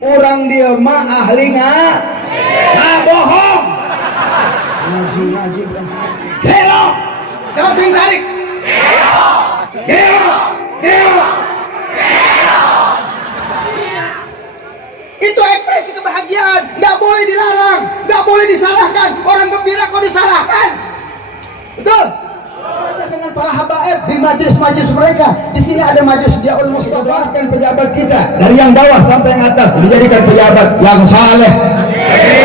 Orang dia mah ahli bohong. Ngaji gelo kau sing tarik gelo itu ekspresi kebahagiaan, nggak boleh dilarang, nggak boleh disalahkan. Orang gembira kok disalahkan, betul? Dengan para habaib di majelis-majelis mereka. Di sini ada majelis Diaul Mustafa, kan pejabat kita dari yang bawah sampai yang atas dijadikan pejabat yang saleh,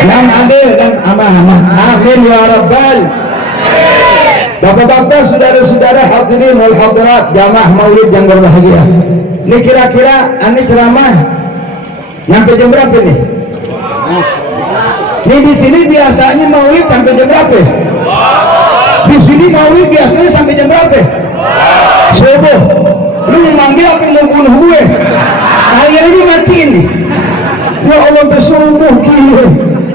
yang adil dan amanah. Amin ya rabbal. Bapak-bapak, saudara-saudara hadirin wal hadirat jamaah maulid yang berbahagia. Ini kira-kira ini ceramah nyampe jam berapa nih? Nih di sini biasanya maulid sampai jam berapa? Di sini maulid biasanya sampai jam berapa? Subuh. Lu memanggil apa yang mau bunuh gue? Kalian ini matiin nih. Ya Allah, subuh gila.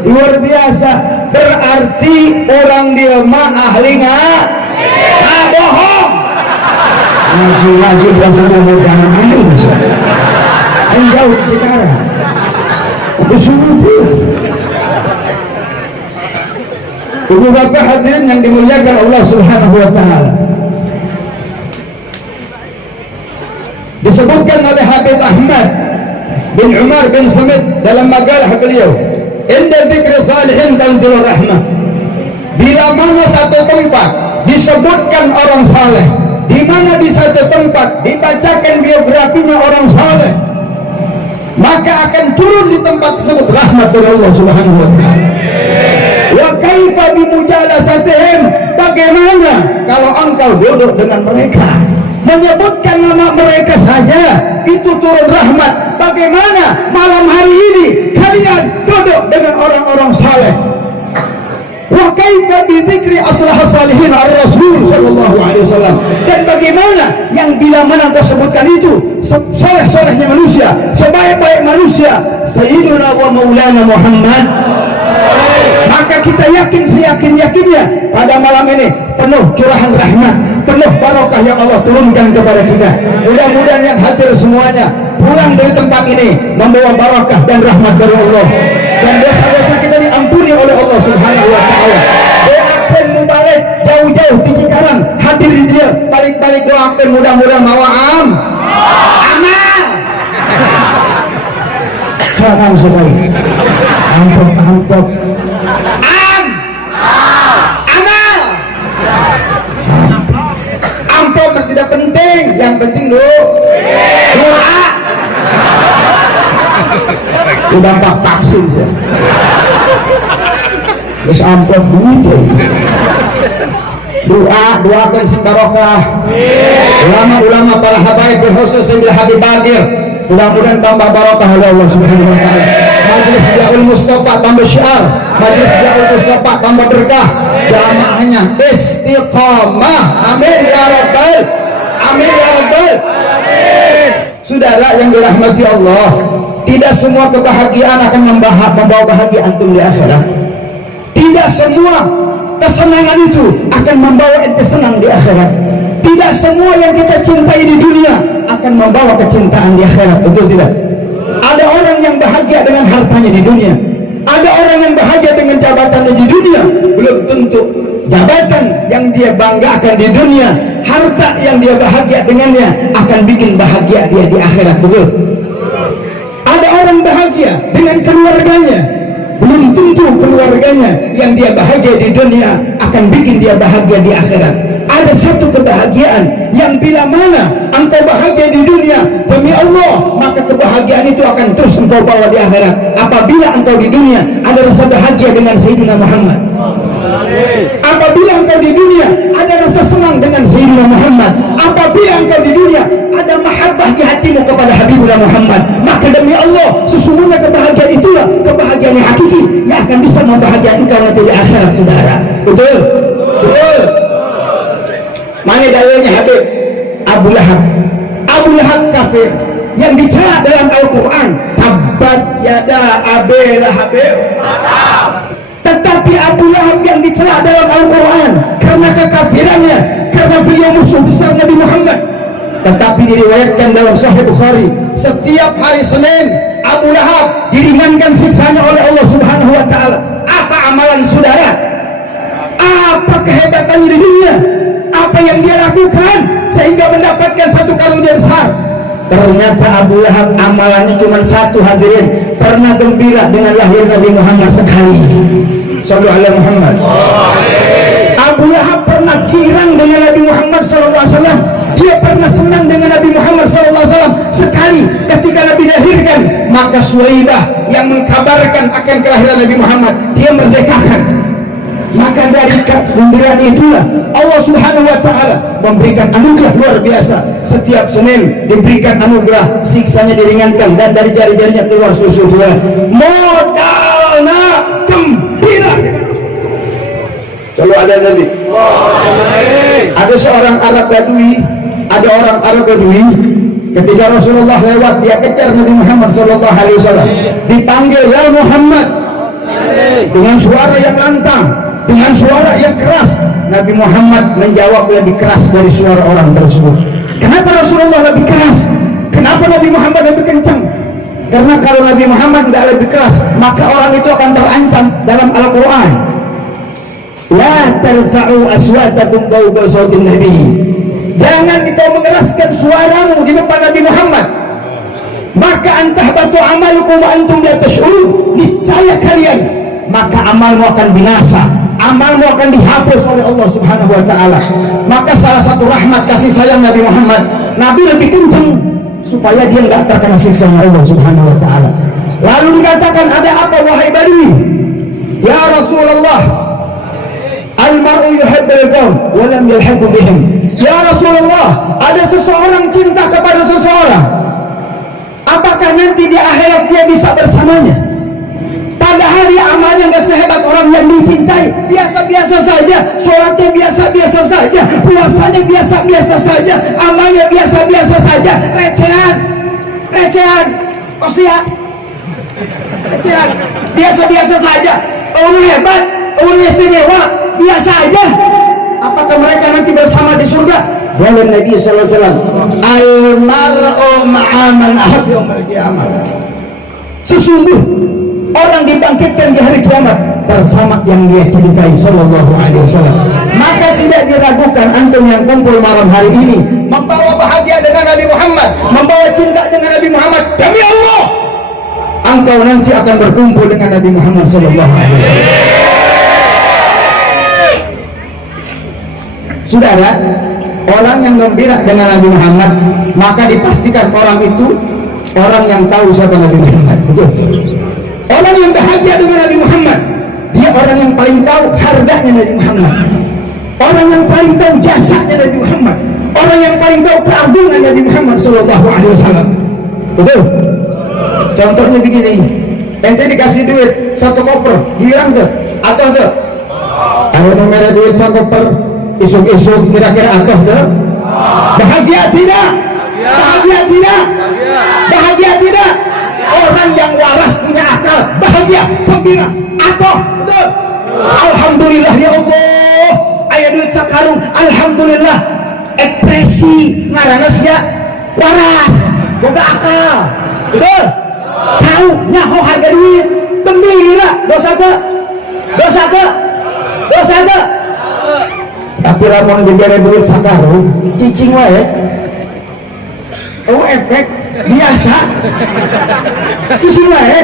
Luar biasa. Berarti orang dia mah ahli bohong. Ngaji bukan subuh jangan main. Ayo jauh di Cikarang. Subuh. Ibu bapak hadirin yang dimuliakan Allah Subhanahu wa taala. Disebutkan oleh Habib Ahmad bin Umar bin Samit dalam makalah beliau, "Inda dzikri salihin tanzilur rahmah." Bila mana satu tempat disebutkan orang saleh, di mana di satu tempat dibacakan biografinya orang saleh, maka akan turun di tempat tersebut rahmat dari Allah Subhanahu wa taala. Wa kaifa bimujalasatihim, bagaimana kalau engkau duduk dengan mereka, menyebutkan nama mereka saja itu turun rahmat. Bagaimana malam hari ini kalian duduk dengan orang-orang saleh? Wa kaifa bi dzikri aslah salihin ar-rasul sallallahu alaihi wasallam, dan bagaimana yang bila mana tersebutkan itu soleh-solehnya manusia, sebaik-baik manusia sayyiduna wa maulana Muhammad. Maka kita yakin seyakin-yakinnya pada malam ini penuh curahan rahmat, penuh barokah yang Allah turunkan kepada kita. Mudah-mudahan yang hadir semuanya pulang dari tempat ini membawa barokah dan rahmat dari Allah, dan dosa-dosa kita diampuni oleh Allah Subhanahu wa taala. Doakan mubalik jauh-jauh di Cikarang, hadirin dia, balik-balik doakan mudah-mudahan bawa amal. Salam sekali. Ampok. Ampok tidak penting, yang penting doa. Udah pak vaksin sih. Terus ampok duit ya. Doakan si barokah. Ulama-ulama para habaib khusus Sayyidil Habib Bagir, mudah-mudahan tambah barokah oleh Allah Subhanahu wa taala. Majelis Diaul Mustafa tambah syiar, majelis Diaul Mustafa tambah berkah, jamaahnya istiqamah. Amin ya rabbal. Amin ya rabbal. Saudara yang dirahmati Allah, tidak semua kebahagiaan akan membawa bahagia antum di akhirat. Tidak semua kesenangan itu akan membawa ente senang di akhirat. Tidak semua yang kita cintai di dunia akan membawa kecintaan di akhirat, betul tidak? Ada orang yang bahagia dengan hartanya di dunia, ada orang yang bahagia dengan jabatannya di dunia. Belum tentu jabatan yang dia banggakan di dunia, harta yang dia bahagia dengannya akan bikin bahagia dia di akhirat, betul? Ada orang bahagia dengan keluarganya, belum tentu keluarganya yang dia bahagia di dunia akan bikin dia bahagia di akhirat. Ada satu kebahagiaan yang bila mana engkau bahagia di dunia demi Allah, maka kebahagiaan itu akan terus engkau bawa di akhirat. Apabila engkau di dunia ada rasa bahagia dengan Sayyidina Muhammad, apabila engkau di dunia ada rasa senang dengan Sayyidina Muhammad, apabila engkau di dunia ada mahabbah di hatimu kepada Habibullah Muhammad, maka demi Allah sesungguhnya kebahagiaan itulah kebahagiaan yang hakiki yang akan bisa membahagiakan engkau nanti di akhirat, saudara. Betul? Betul. Mana dalilnya Habib? Abu Lahab kafir yang dicela dalam Al-Quran, tabbat yada Abi Lahab. Tetapi Abu Lahab yang dicela dalam Al-Quran karena kekafirannya, karena beliau musuh besar Nabi Muhammad. Tetapi diriwayatkan dalam Sahih Bukhari, setiap hari Senin Abu Lahab diringankan siksanya oleh Allah Subhanahu wa taala. Apa amalan saudara? Apa kehebatannya di dunia? Apa yang dia lakukan sehingga mendapatkan satu karunia besar? Ternyata Abu Lahab amalannya cuma satu, hadirin, pernah gembira dengan lahir Nabi Muhammad sekali. Sallallahu alaihi Muhammad. Abu Lahab pernah girang dengan Nabi Muhammad sallallahu alaihi wasallam. Dia pernah senang dengan Nabi Muhammad sallallahu alaihi wasallam sekali ketika Nabi dilahirkan. Maka Suwaibah yang mengkabarkan akan kelahiran Nabi Muhammad, dia merdekakan. Maka dari kegembiraan itulah Allah Subhanahu wa taala memberikan anugerah luar biasa. Setiap Senin diberikan anugerah, siksanya diringankan dan dari jari-jarinya keluar susu darah. Modalna gembira dengan Rasul. Kalau ada Nabi. Ada seorang Arab Badui, ada orang Arab Badui, ketika Rasulullah lewat, dia kejar Nabi Muhammad sallallahu alaihi wasallam. Dipanggil, "Ya Muhammad," dengan suara yang lantang, dengan suara yang keras. Nabi Muhammad menjawab lebih keras dari suara orang tersebut. Kenapa Rasulullah lebih keras? Kenapa Nabi Muhammad lebih kencang? Karena kalau Nabi Muhammad tidak lebih keras, maka orang itu akan terancam dalam Al-Quran. La tarfa'u aswatakum fawqa sawtin Nabi. Jangan engkau mengeraskan suaramu di depan Nabi Muhammad. Maka antahbatu amalukum wa antum la tash'urun. Niscaya kalian, maka amalmu akan binasa, amalmu akan dihapus oleh Allah Subhanahu wa taala. Maka salah satu rahmat kasih sayang Nabi Muhammad, Nabi lebih kencang supaya dia enggak terkena siksa Allah Subhanahu wa taala. Lalu dikatakan, "Ada apa wahai Badui?" "Ya Rasulullah, al-mar'u yuhibbul qaum wa lam yalhaqu bihim." Ya Rasulullah, ada seseorang cinta kepada seseorang. Apakah nanti di akhirat dia bisa bersamanya? Padahal dia amalnya nggak sehebat orang yang dicintai, biasa-biasa saja, sholatnya biasa-biasa saja, puasanya biasa-biasa saja, amalnya biasa-biasa saja, recehan, kosia, recehan, biasa-biasa saja. Orang hebat, orang istimewa, biasa aja. Apakah mereka nanti bersama di surga? Wala Nabi sallallahu alaihi wasallam, "Al-mar'u ma'a man ahabba yaumil qiyamah." Sesungguh orang dibangkitkan di hari kiamat bersama yang dia cintai sallallahu alaihi wasallam. Maka tidak diragukan antum yang kumpul malam hari ini membawa bahagia dengan Nabi Muhammad, membawa cinta dengan Nabi Muhammad. Demi Allah, engkau nanti akan berkumpul dengan Nabi Muhammad sallallahu alaihi wasallam. Saudara, orang yang gembira dengan Nabi Muhammad, maka dipastikan orang itu orang yang tahu siapa Nabi Muhammad. Betul. Orang yang bahagia dengan Nabi Muhammad, dia orang yang paling tahu harganya Nabi Muhammad. Orang yang paling tahu jasanya Nabi Muhammad. Orang yang paling tahu keagungan Nabi Muhammad sallallahu alaihi wasallam. Betul. Contohnya begini, ente dikasih duit 1 koper, hilang tuh, atau tuh. Ada nomor duit 1 koper, isuk-isuk kira-kira atau tuh. Bahagia tidak? Bahagia tidak? Bahagia tidak? Orang yang waras punya akal, bahagia, gembira, atau betul. Alhamdulillah ya Allah, aya duit sakarung, alhamdulillah. Ekspresi ngaranna sia waras, boga akal, betul. Tahu nyaho harga duit, gembira, dosa ke? Dosa ke? Dosa ke? Tapi lamun dibere duit sakarung, cicing wae. Oh efek biasa. Cicing wae.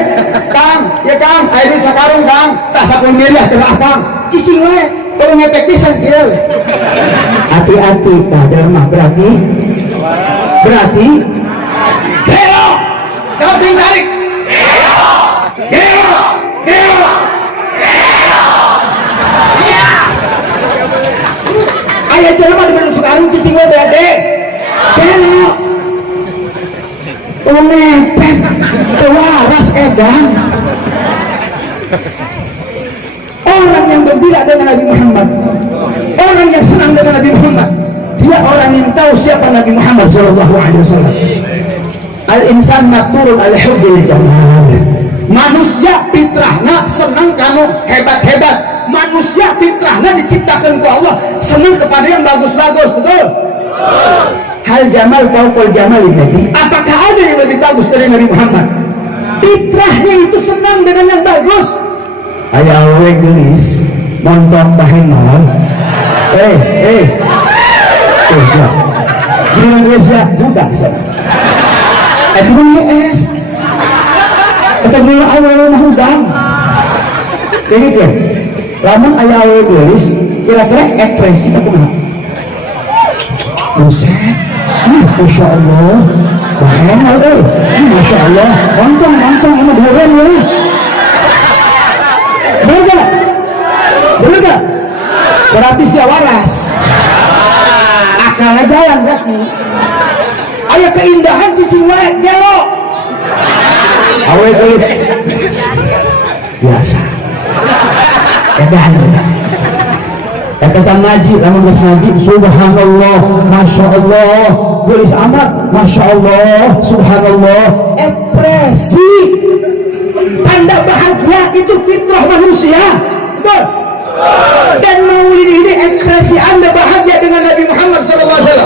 Kang, ya Kang, aya duit sakarung Kang, tak 10 miliar teh Kang. Cicing wae. Kalau ngepek pisan kieu. Hati-hati, tah mah berarti gelo. Jangan sing tarik. Gelo. Aya jelema diberi sakarung cicing wae berarti gelo. Ngepek waras edan. Orang yang gembira dengan Nabi Muhammad, orang yang senang dengan Nabi Muhammad, dia orang yang tahu siapa Nabi Muhammad sallallahu alaihi wasallam. Al-insan maturun al-hubbil jamal. Manusia fitrahna senang kamu hebat-hebat. Manusia fitrahna diciptakan ke Allah senang kepada yang bagus-bagus, betul? Hal jamal fauqal jamal Nabi. Apakah ada yang lebih bagus dari Nabi Muhammad? Fitrahnya itu senang dengan yang bagus. Aya we geulis montok bahen naon. Tuh siap. Giliran gue siap budak sana. Itu punya es. Itu punya awal mah udang. Kayak gitu. Lamun aya we geulis kira-kira ekspresi kumaha? Buset. Masya Allah. Bahen euy. Masya Allah. Montong emang bukan ya. Bener gak? Berarti siya waras. Akalnya jalan berarti. Aya keindahan cicing wae gelo. Awe tulis biasa. Edan. Kata ngaji, lamun geus ngaji, subhanallah, masya Allah, tulis amat, masya Allah, subhanallah, ekspresi tanda bahagia itu fitrah manusia, betul? Dan maulid ini ekspresi anda bahagia dengan Nabi Muhammad SAW.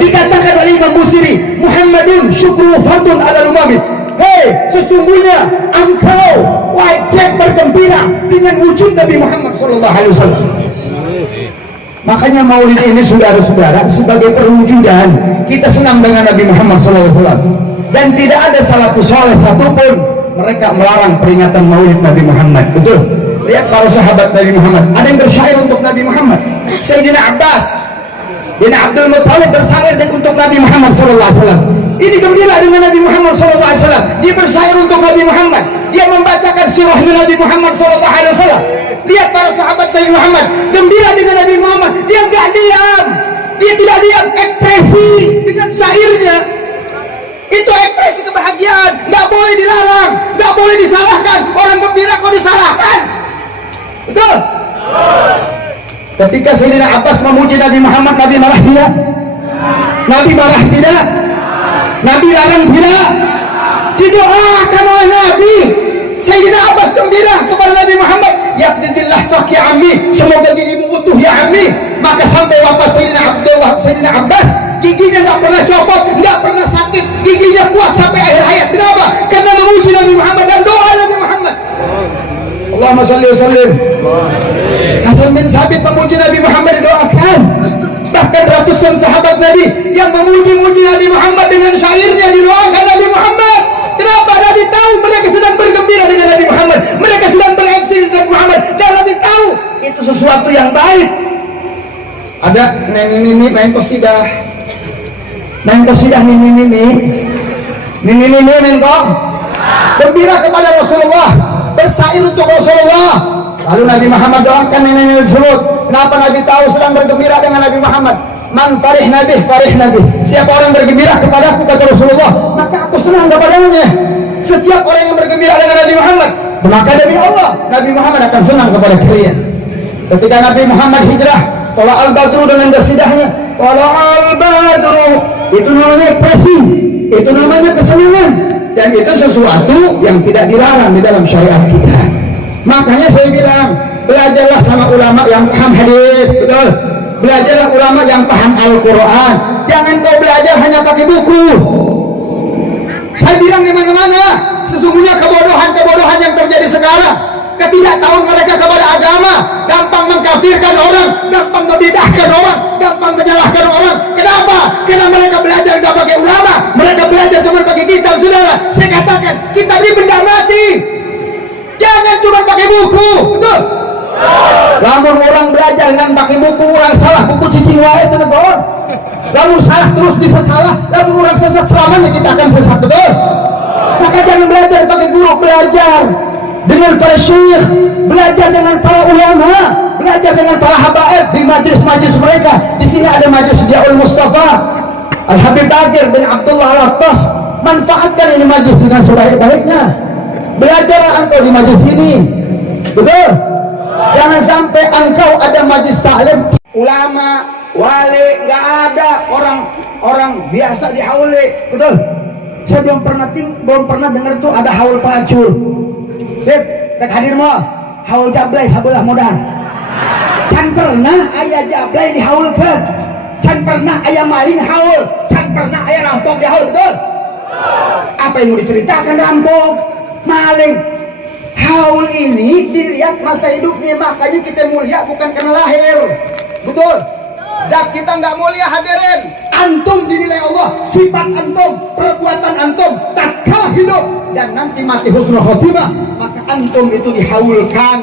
Dikatakan oleh Imam Busiri, Muhammadun syukru fardun ala umami. Hei, sesungguhnya engkau wajib bergembira dengan wujud Nabi Muhammad SAW. Makanya maulid ini saudara-saudara sebagai perwujudan kita senang dengan Nabi Muhammad SAW. Dan tidak ada salafus saleh satupun mereka melarang peringatan maulid Nabi Muhammad. Betul? Lihat para sahabat Nabi Muhammad, ada yang bersyair untuk Nabi Muhammad. Sayyidina Abbas bin Abdul Muttalib bersyair untuk Nabi Muhammad SAW. Ini gembira dengan Nabi Muhammad SAW. Dia bersyair untuk Nabi Muhammad. Dia membacakan sirahnya Nabi Muhammad SAW. Lihat para sahabat Nabi Muhammad gembira dengan Nabi Muhammad. Dia nggak diam. Dia tidak diam, ekspresi dengan syairnya. Itu ekspresi kebahagiaan. Nggak boleh dilarang, nggak boleh disalahkan. Orang gembira kok disalahkan? Betul? Ketika Sayyidina Abbas memuji Nabi Muhammad, Nabi marah tidak? Nabi marah tidak? Nabi larang tidak? Didoakan oleh Nabi. Sayyidina Abbas gembira kepada Nabi Muhammad, yaqdidillah faqi ammi, semoga gigimu utuh ya ammi. Maka sampai wafat Sayyidina Abbas, giginya nggak pernah copot, nggak pernah sakit, giginya kuat sampai akhir hayat. Kenapa? Karena memuji Nabi Muhammad dan doa Nabi Muhammad. Allahumma shalli wa sallim. Hasan bin Sabit memuji Nabi Muhammad didoakan. Bahkan ratusan sahabat Nabi yang memuji-muji Nabi Muhammad dengan syairnya didoakan Nabi Muhammad. Kenapa? Nabi tahu mereka sedang bergembira dengan Nabi Muhammad, mereka sedang bereaksi dengan Nabi Muhammad, dan Nabi tahu itu sesuatu yang baik. Ada main qasidah kok gembira kepada Rasulullah, bersair untuk Rasulullah. Lalu Nabi Muhammad doakan nenek tersebut. Kenapa Nabi tahu sedang bergembira dengan Nabi Muhammad? Man farih nabi. Siapa orang bergembira kepadaku, kata Rasulullah, maka aku senang kepadanya. Setiap orang yang bergembira dengan Nabi Muhammad, maka dari Allah Nabi Muhammad akan senang kepada kalian. Ketika Nabi Muhammad hijrah, Tala al-Badru dengan qasidahnya, Tala al-Badru, itu namanya ekspresi, itu namanya kesenangan, dan itu sesuatu yang tidak dilarang di dalam syariat kita. Makanya saya bilang, belajarlah sama ulama yang paham hadis, betul? Belajarlah ulama yang paham Al-Quran. Jangan kau belajar hanya pakai buku. Saya bilang di mana-mana, sesungguhnya kebodohan yang terjadi sekarang, ketidaktahuan mereka kepada agama, gampang mengkafirkan orang, gampang membidahkan orang, gampang menyalahkan orang. Kenapa? Karena mereka belajar nggak pakai ulama, mereka belajar cuma pakai kitab. Saudara, saya katakan, kitab ini benda mati. Jangan cuma pakai buku, betul? Lamun orang belajar dengan pakai buku, orang salah buku cicing wae itu negor. Lalu salah terus bisa salah, lalu orang sesat selamanya kita akan sesat, betul? Maka jangan belajar pakai guru, belajar dengan para syekh, belajar dengan para ulama, belajar dengan para habaib di majlis-majlis mereka. Di sini ada majlis Diaul Mustafa, Al-Habib Bagir bin Abdullah Al-Attas. Manfaatkan ini majlis dengan sebaik-baiknya. Belajarlah engkau di majlis ini, betul? Jangan sampai engkau ada majlis taklim, ulama, wali, nggak ada, orang biasa di haule, betul? Saya belum pernah dengar tuh ada haul pelacur. Dek hadir mah haul jablay sabelah modal. Can pernah ayah jablay di haul ke, can pernah ayah maling haul, can pernah ayah rampok di haul, betul? Apa yang mau diceritakan rampok? maling. Haul ini dilihat masa hidupnya, makanya kita mulia bukan karena lahir. Betul? Dan kita nggak mulia hadirin. Antum dinilai Allah, sifat antum, perbuatan antum, tatkala hidup dan nanti mati husnul khotimah, maka antum itu dihaulkan.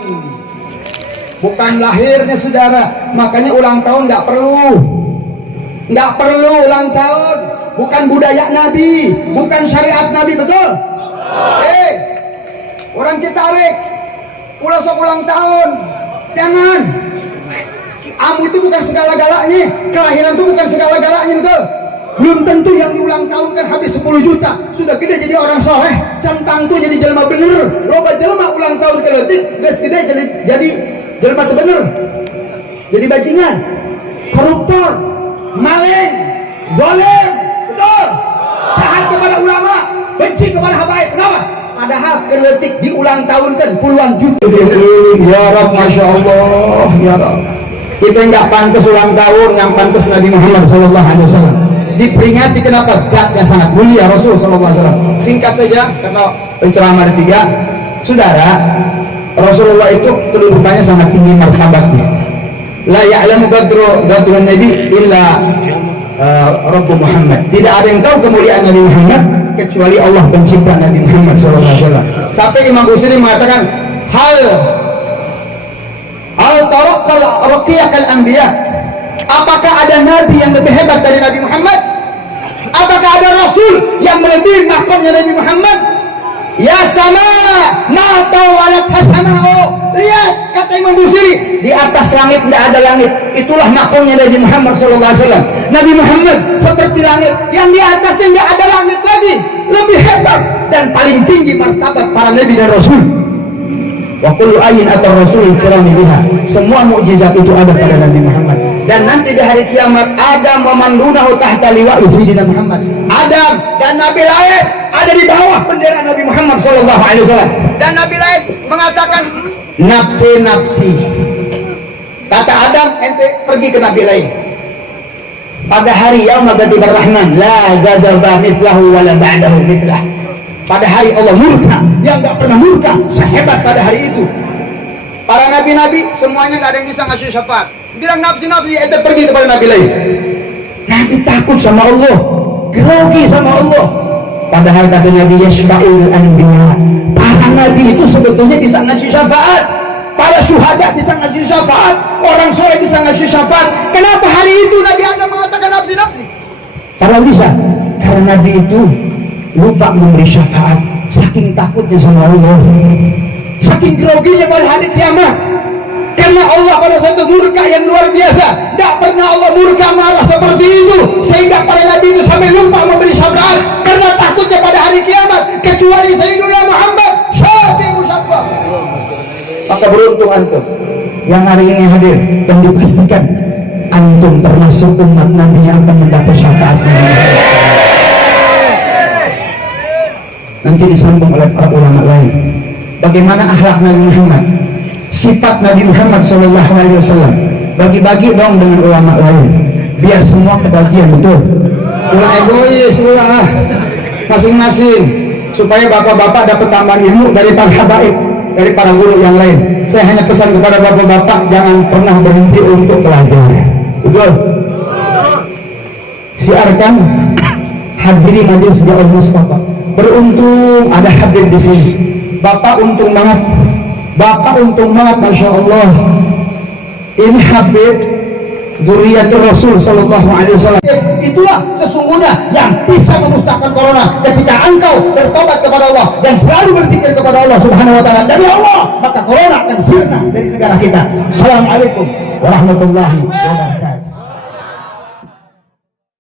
Bukan lahirnya saudara. Makanya ulang tahun nggak perlu ulang tahun. Bukan budaya Nabi, bukan syariat Nabi, betul? Orang Citarik ulang tahun, jangan. Amu itu bukan segala-galanya, kelahiran itu bukan segala-galanya, betul? Belum tentu yang diulang tahun kan habis 10 juta, sudah gede jadi orang soleh, centang tuh jadi jelma bener. Loba jelma ulang tahun ke letik, gas gede jadi jelma tuh bener, jadi bajingan, koruptor, maling, zalim, betul? Jahat kepada ulama, benci kepada habaib. Kenapa? Padahal keletik diulang tahun kan puluhan juta. Ya Rabb, Masya Allah, ya Rabb. Kita nggak pantas ulang tahun, yang pantas Nabi Muhammad SAW. Diperingati kenapa? Zatnya sangat mulia Rasul SAW. Singkat saja, karena penceramah ada 3. Saudara, Rasulullah itu kedudukannya sangat tinggi martabatnya. La ya'lamu qadrun Nabi illa Rabbu Muhammad. Tidak ada yang tahu kemuliaan Nabi Muhammad kecuali Allah pencipta Nabi Muhammad SAW. Sampai Imam Busiri mengatakan, hal tarakal raqiyakal anbiya. Apakah ada nabi yang lebih hebat dari Nabi Muhammad? Apakah ada rasul yang melebihi makamnya Nabi Muhammad? Ya sama, ma tawalat hasama'u. Lihat kata Imam Busiri, di atas langit tidak ada langit. Itulah makamnya Nabi Muhammad SAW. Nabi Muhammad seperti langit, yang di atasnya tidak ada langit lagi. Lebih hebat dan paling tinggi martabat para nabi dan rasul. Wa kullu ayyin atau rasul kirami biha. Semua mukjizat itu ada pada Nabi Muhammad. Dan nanti di hari kiamat Adam wa man dunahu tahta liwa'i sayyidina Muhammad. Adam dan nabi lain ada di bawah bendera Nabi Muhammad SAW. Dan nabi lain mengatakan nafsi nafsi. Kata Adam, ente pergi ke nabi lain. Pada hari yaumul ghadabil rahman la ghadaba mithlahu wa la ba'dahu mithlah. Pada hari Allah murka, yang gak pernah murka sehebat pada hari itu. Para nabi-nabi semuanya gak ada yang bisa ngasih syafaat. Bilang nafsi-nafsi, ente pergi kepada nabi lain. Nabi takut sama Allah, grogi sama Allah. Padahal kata Nabi yashfa'ul anbiya, para nabi itu sebetulnya bisa ngasih syafaat. Para syuhada bisa ngasih syafaat, orang soleh bisa ngasih syafaat. Kenapa hari itu Nabi Adam mengatakan nafsi-nafsi? Kalau bisa, karena Nabi itu lupa memberi syafaat, saking takutnya sama Allah, saking groginya pada hari kiamat. Karena Allah pada satu murka yang luar biasa, tidak pernah Allah murka marah seperti itu, sehingga para nabi itu sampai lupa memberi syafaat karena takutnya pada hari kiamat, kecuali Sayyidina Muhammad syafi' musyabbah. Maka beruntung antum yang hari ini hadir dan dipastikan antum termasuk umat Nabi yang akan mendapat syafaat. Nanti disambung oleh para ulama lain. Bagaimana akhlak Nabi Muhammad, sifat Nabi Muhammad SAW. Bagi-bagi dong dengan ulama lain, biar semua kebagian, betul. Ulah egois, ulah masing-masing, supaya bapak-bapak dapat tambahan ilmu dari para habaib, dari para guru yang lain. Saya hanya pesan kepada bapak-bapak, jangan pernah berhenti untuk belajar, betul. Siarkan, hadiri majelis Ja'ul Mustafa. Beruntung ada hadir di sini. Bapak untung banget. Bapak untung banget, Masya Allah. Ini Habib Dzurriyyatur Rasul Sallallahu Alaihi Wasallam. Itulah sesungguhnya yang bisa memusnahkan corona ketika engkau bertobat kepada Allah dan selalu berzikir kepada Allah Subhanahu Wa Taala. Dari Allah maka corona akan sirna dari negara kita. Assalamualaikum warahmatullahi wabarakatuh.